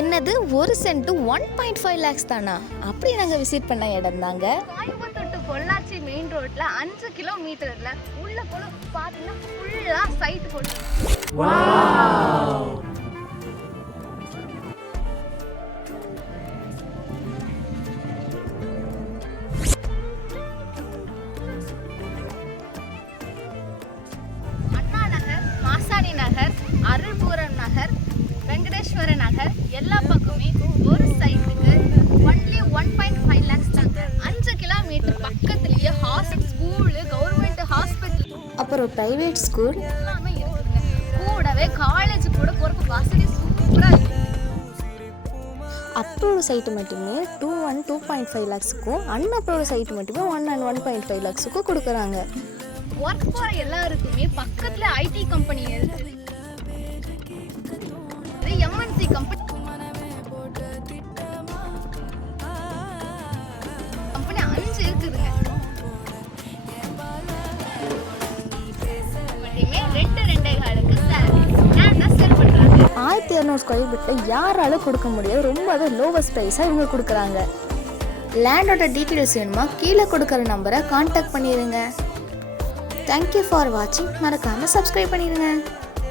என்னது ஒரு send 1.5 lakhs தானா? அப்படி நாங்கள் விசிட் பண்ண இடம் தாங்க. கோயம்புத்தூர் டு பொள்ளாச்சி மெயின் ரோட்ல 5 கிலோமீட்டர்ல உள்ள போல பார்த்தீங்கன்னா ஃபுல்லா சைட் போட்டு. அண்ணா நகர், மாசாணி நகர், அருள்புரம் நகர், வெங்கடேஸ்வர நகர் எல்லா பக்கமே ஒரு சைட்டுக்கு ஒன்லி 1.5 lakhs தாங்க. 5 கிலோமீட்டர் பக்கத்துலயே ஸ்கூலு, கவர்மெண்ட் ஹாஸ்பிட்டல், அப்புறம் ப்ரைவேட் ஸ்கூல் எல்லாமே இருக்குங்க. கூடவே காலேஜ் கூட போறதுக்கு வசதி சூப்பரா இருக்கு. அப்ரூவ்டு சைட்டு மட்டுமே 2.5 lakhsக்கும் அன்அப்ரூவ்டு சைட்டு மட்டுமே 1 and 1.5 lakhsக்கும் கொடுக்குறாங்க. ஒர்க் போற எல்லாருக்குமே பக்கத்துல ஐடி கம்பெனி இருக்கு. எம்என்சி கம்பெனி கம்பெனி 5 இருக்குதுங்க. மட்டுமே 2.5 சேல் பண்றாங்க. 1200 ஸ்கொயர் ஃபீட்டில் யாராலும் கொடுக்க முடியாது. ரொம்பவே லோவஸ்ட் ப்ரைஸாக இவங்க கொடுக்குறாங்க. லேண்டோட டீட்டெயில்ஸ் வேணுமா கீழே கொடுக்குற நம்பரை கான்டாக்ட் பண்ணிடுங்க. தேங்க்யூ ஃபார் வாட்சிங். மறக்காமல் சப்ஸ்கிரைப் பண்ணிடுங்க.